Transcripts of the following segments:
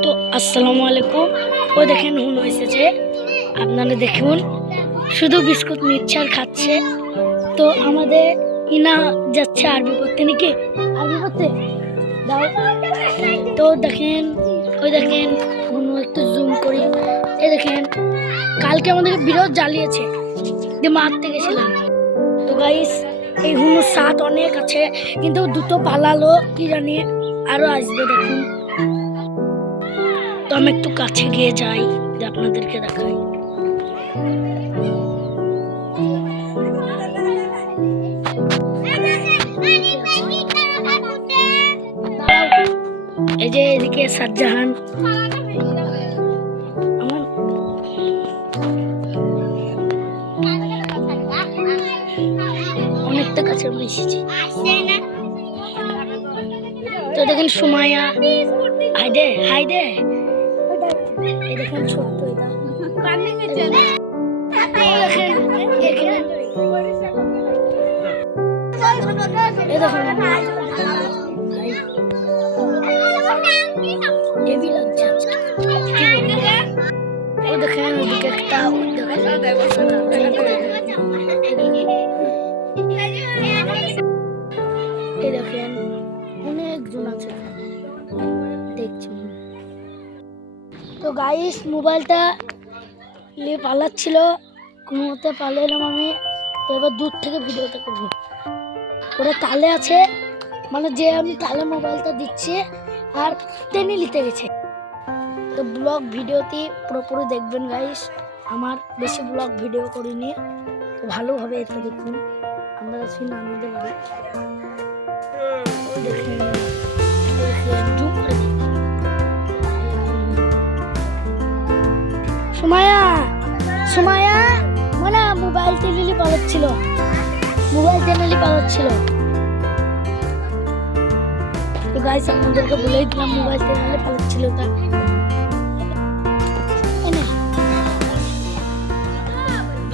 তো আসসালামু আলাইকুম। ও দেখেন, হুন এসেছে আপনারা দেখুন, শুধু বিস্কুট নিচ্ছে আর খাচ্ছে। তো আমাদের ইনা যাচ্ছে আরবি পড়তে নাকি? আরবি পড়তে? দাও। তো দেখেন, ওই দেখেন, হুনু একটু জুম করি। এই দেখেন, কালকে আমাদেরকে বিরোধ জ্বালিয়েছে দিয়ে মারতে গেছিলাম। তো গাইস এই হুনুর স্বাদ অনেক আছে, কিন্তু দুটো পালালো, কি জানি আরও আসবে দেখুন। তো আমি একটু কাছে গিয়ে যাই আপনাদেরকে দেখাই। এই যে এদিকে আমার অনেকটা কাছে আমি এসেছি। তো দেখেন সুমাইয়া। হাইডে হাইডে এই দেখেন ছোট্ট এটা। দেখেন দেখুন একটা অনেকজন আছে দেখছি। তো গাইস মোবাইলটা নিয়ে পালাচ্ছিল কোনো মতে এলাম আমি। তো এবার দূর থেকে ভিডিওটা করব। ওরা তালে আছে মানে যে আমি তালে মোবাইলটা দিচ্ছি আর টেনে নিতে গেছে। তো ব্লগ ভিডিওটি পুরোপুরি দেখবেন গাইস আমার বেশি ব্লগ ভিডিও করিনি। তো ভালোভাবে এটা দেখুন আমরা আছি নানিদের বাড়ি। ওই দেখেন, সুমায়া সুমায়া মানে মোবাইল টেলিলি পালাচ্ছিল। মোবাইল টেলিলি পালাচ্ছিল। তো গাইস আপনাদেরকে বলেই দিলাম মোবাইল টেলিলি পালাচ্ছিল তা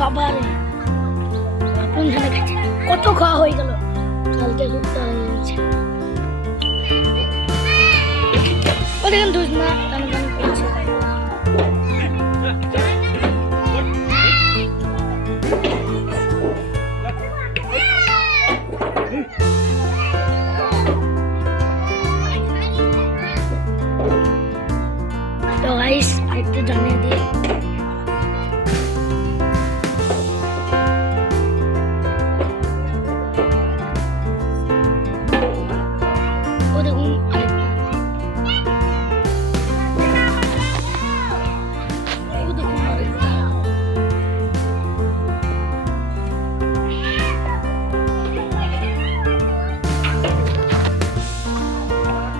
বাবা রে। আপন ধানে খাচ্ছে। কত খাওয়া হয়ে গেল। কালকে ঘুরতে হয়ে গেছে ও দেখেন না একটু জানিয়ে দিই।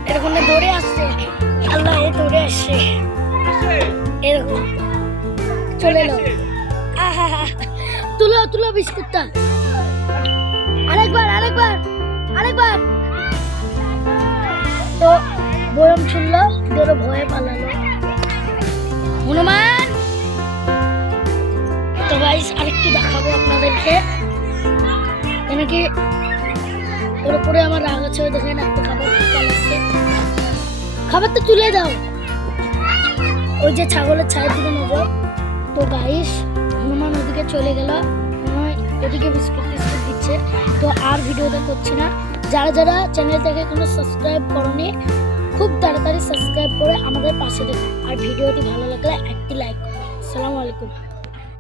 এরকম দৌড়ে আসছে। দৌড়ে আসছে। এরকম। চলে এলো। তুলো তুলো বিস্কুটটা। আরেকবার আরেকবার আরেকবার। তো শুনলো দৌড়ে ভয়ে পালালো। হনুমান! তো গাইস আরেকটু দেখাবো আপনাদেরকে। কি, ওর উপরে আমার রাগ আছে দেখেন, একটা খাবার খাবারটা তুলে দাও। ওই যে ছাগলের ছায়ের দিকে নজর। তো গাইস হনুমান ওদিকে চলে গেল। ওদিকে বিস্কুট টিস্কুট দিচ্ছে। তো আর ভিডিওটা করছি না। যারা যারা চ্যানেলটাকে এখনও সাবস্ক্রাইব করনি, খুব তাড়াতাড়ি সাবস্ক্রাইব করে আমাদের পাশে দেখুন। আর ভিডিওটি ভালো লাগলে একটি লাইক করুন। আসসালামু আলাইকুম।